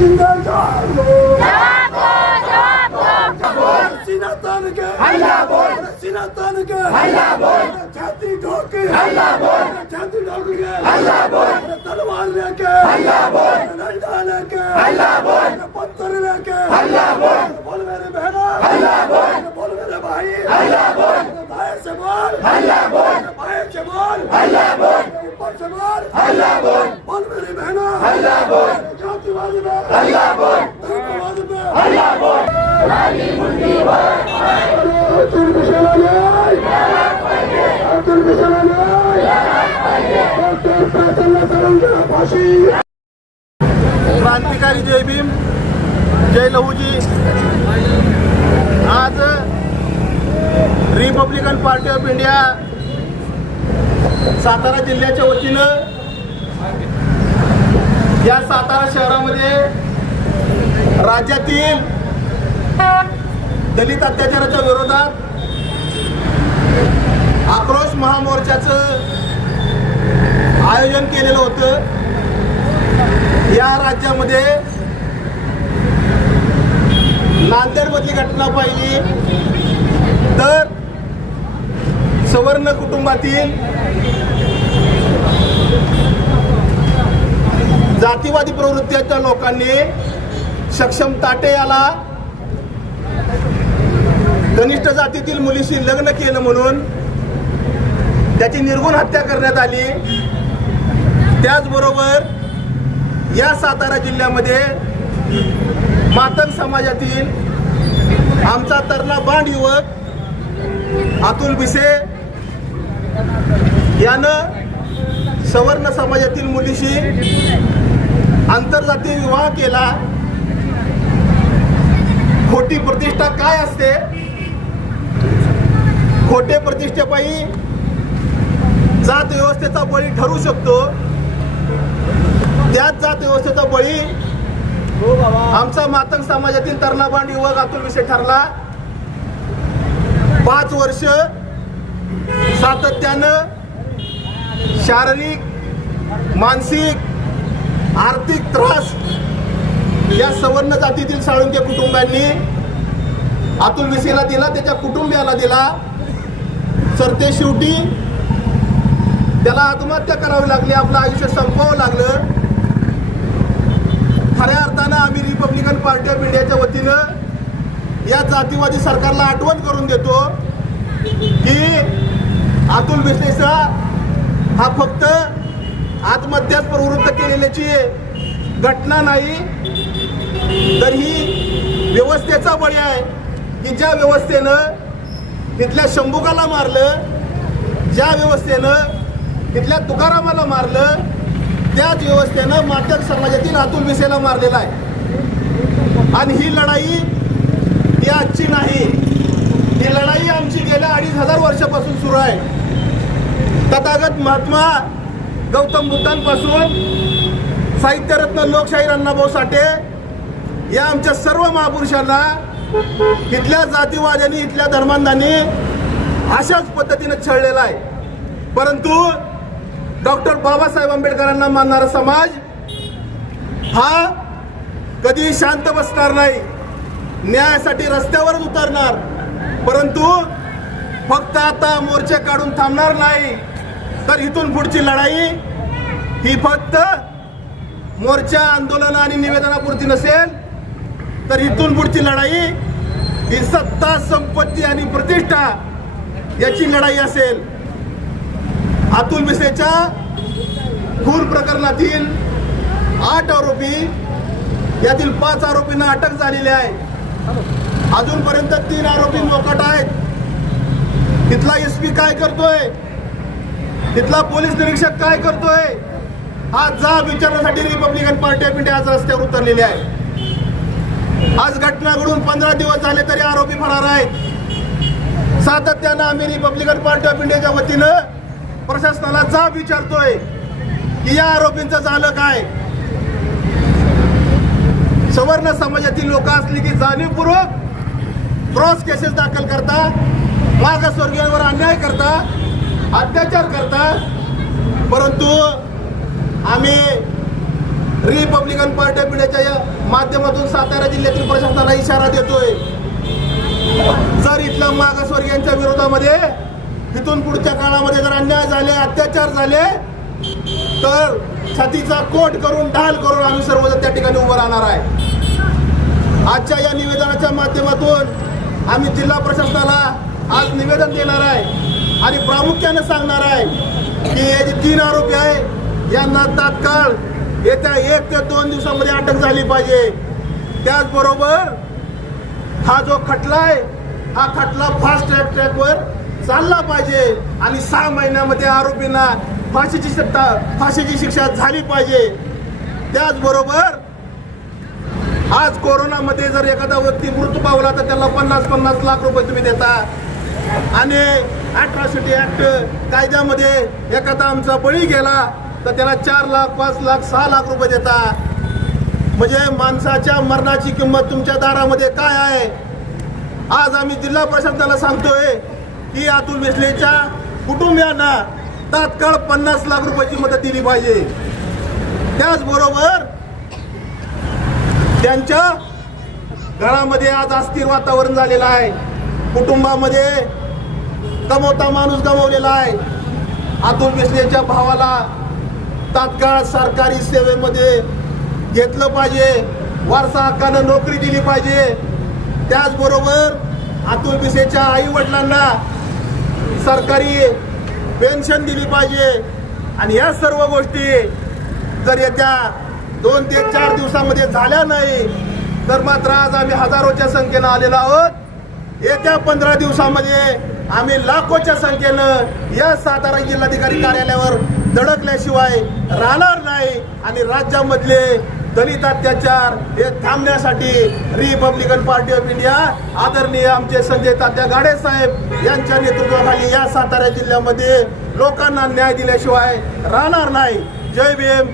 জিন্দা জয় সিনাতনকে হাল্লা বল সিনাতনকে হাল্লা বল ছাতি ঢোকে হাল্লা বল ছাতি ঢোকে হাল্লা বল তলোয়ার লেকে হাল্লা বল ডান্ডা লেকে হাল্লা বল পত্তর লেকে হাল্লা বল বল মেরে বেনা হাল্লা বল বল মেরে ভাই হাল্লা বল ভাই সে বল হাল্লা বল ভাই সে বল হাল্লা বল উপর সে বল হাল্লা বল বল মেরে বেনা হাল্লা अतुल डॉक्टर फाशी क्रांतिकारी जय भीम जय लहूजी. आज Republican Party of India Satara जिल्ह्याच्या वतीनं या सातारा शहरामध्ये राज्यातील दलित अत्याचाराच्या विरोधात आक्रोश महामोर्चाचं आयोजन केलेलं होतं. या राज्यामध्ये नांदेडमधली घटना पाहिली तर सवर्ण कुटुंबातील जातीवादी प्रवृत्तीच्या लोकांनी सक्षम ताटे याला कनिष्ठ जातीतील मुलीशी लग्न केलं म्हणून त्याची निर्गुण हत्या करण्यात आली. त्याचबरोबर या सातारा जिल्ह्यामध्ये मातंग समाजातील आमचा तरणा बांड युवक अतुल बिसे यानं सवर्ण समाजातील मुलीशी आंतरजातीय विवाह केला. खोटी प्रतिष्ठा काय असते? खोटे प्रतिष्ठेपायी जात व्यवस्थेचा बळी ठरू शकतो. त्याच जात व्यवस्थेचा बळी आमचा मातंग समाजातील तरणाबांड युवक अतुल विषय ठरला. पाच वर्ष सातत्यानं शारीरिक मानसिक आर्थिक त्रास या सवर्ण जातीतील साळुंके कुटुंबांनी अतुल विसेला दिला त्याच्या कुटुंबियाला दिला. तर ते शेवटी त्याला आत्महत्या करावी लागली आपलं आयुष्य संपवावं लागलं. खऱ्या अर्थानं आम्ही रिपब्लिकन पार्टी ऑफ इंडियाच्या वतीनं या जातीवादी सरकारला आठवण करून देतो की अतुल बिस्नेसा हा फक्त आत्महत्याच प्रवृत्त केलेल्याची घटना नाही तर ही व्यवस्थेचा बळी आहे की ज्या व्यवस्थेनं तिथल्या शंभुकाला मारलं ज्या व्यवस्थेनं तिथल्या तुकारामाला मारलं त्याच व्यवस्थेनं मातक समाजातील अतुल मिसेला मारलेला आहे. आणि ही लढाई ही आजची नाही. ही लढाई आमची गेल्या अडीच हजार वर्षापासून सुरू आहे. तथागत महात्मा गौतम बुद्धांपासून साहित्यरत्न लोकशाहीर अण्णाभाऊ साठे या आमच्या सर्व महापुरुषांना इथल्या जातीवाद्यांनी इथल्या धर्मांधांनी अशाच पद्धतीने छळलेला आहे. परंतु डॉक्टर बाबासाहेब आंबेडकरांना मानणारा समाज हा कधी शांत बसणार नाही न्यायासाठी रस्त्यावरच उतरणार परंतु फक्त आता मोर्चे काढून थांबणार नाही तर इथून पुढची लढाई ही फक्त मोर्चा आंदोलन आणि निवेदनापुरती नसेल तर इथून पुढची लढाई ही सत्ता संपत्ती आणि प्रतिष्ठा याची लढाई असेल. अतुल मिसेच्या खून प्रकरणातील आठ आरोपी यातील पाच आरोपींना अटक झालेली आहे. अजूनपर्यंत तीन आरोपी मोकाट आहेत. तिथला एस पी काय करतोय? तिथला पोलीस निरीक्षक काय करतोय? आज जा विचारण्यासाठी रिपब्लिकन पार्टी ऑफ इंडिया आज रस्त्यावर उतरलेली आहे. आज घटना घडून पंधरा दिवस झाले तरी आरोपी फरार आहेत. सातत्यानं आम्ही रिपब्लिकन पार्टी ऑफ इंडियाच्या वतीनं प्रशासनाला जाब विचारतोय की या आरोपींचं झालं काय? सवर्ण समाजातील लोक असली की जाणीवपूर्वक क्रॉस केसेस दाखल करता मागासवर्गीयांवर अन्याय करता अत्याचार करता. परंतु आम्ही रिपब्लिकन पार्टी ऑफ या माध्यमातून सातारा जिल्ह्यातील प्रशासनाला इशारा देतोय. जर इथल्या मागासवर्गीयांच्या विरोधामध्ये इथून पुढच्या काळामध्ये जर अन्याय झाले अत्याचार झाले तर छातीचा कोट करून ढाल करून आम्ही सर्वजण त्या ठिकाणी उभं राहणार आहे. आजच्या या निवेदनाच्या माध्यमातून आम्ही जिल्हा प्रशासनाला आज निवेदन देणार आहे आणि प्रामुख्याने सांगणार आहे की हे जे तीन आरोपी आहे यांना तात्काळ येत्या एक ते दोन दिवसामध्ये अटक झाली पाहिजे. त्याचबरोबर हा जो खटला आहे हा खटला फास्ट ट्रॅक ट्रॅकवर चालला पाहिजे आणि सहा महिन्यामध्ये आरोपींना फाशीची सत्ता फाशीची शिक्षा झाली पाहिजे. त्याचबरोबर आज कोरोनामध्ये जर एखादा व्यक्ती मृत्यू पावला तर त्याला पन्नास पन्नास लाख रुपये तुम्ही देता. आणि अट्रॉसिटी ऍक्ट कायद्यामध्ये एखादा आमचा बळी गेला तर त्याला चार लाख पाच लाख सहा लाख रुपये देता म्हणजे माणसाच्या मरणाची किंमत तुमच्या दारामध्ये काय आहे? आज आम्ही जिल्हा प्रशासनाला सांगतोय की अतुल मिसलेच्या कुटुंबियांना तात्काळ पन्नास लाख रुपयाची मदत दिली पाहिजे. त्याचबरोबर त्यांच्या घरामध्ये आज अस्थिर वातावरण झालेलं आहे. कुटुंबामध्ये कमवता माणूस गमावलेला आहे. अतुल मिसलेच्या भावाला तात्काळ सरकारी सेवेमध्ये घेतलं पाहिजे. वारसा हक्कानं नोकरी दिली पाहिजे. त्याचबरोबर अतुल बिसेच्या आई वडिलांना सरकारी पेन्शन दिली पाहिजे. आणि या सर्व गोष्टी जर येत्या दोन ते चार दिवसामध्ये झाल्या नाही तर मात्र आज आम्ही हजारोच्या संख्येनं आलेलो आहोत. येत्या पंधरा दिवसामध्ये आम्ही लाखोच्या संख्येनं या सातारा जिल्हाधिकारी कार्यालयावर धडकल्याशिवाय राहणार नाही आणि राज्यामधले दलित अत्याचार हे थांबण्यासाठी रिपब्लिकन पार्टी ऑफ इंडिया आदरणीय आमचे संजय तात्या गाडे साहेब यांच्या नेतृत्वाखाली या सातारा जिल्ह्यामध्ये लोकांना न्याय दिल्याशिवाय राहणार नाही. जय भीम.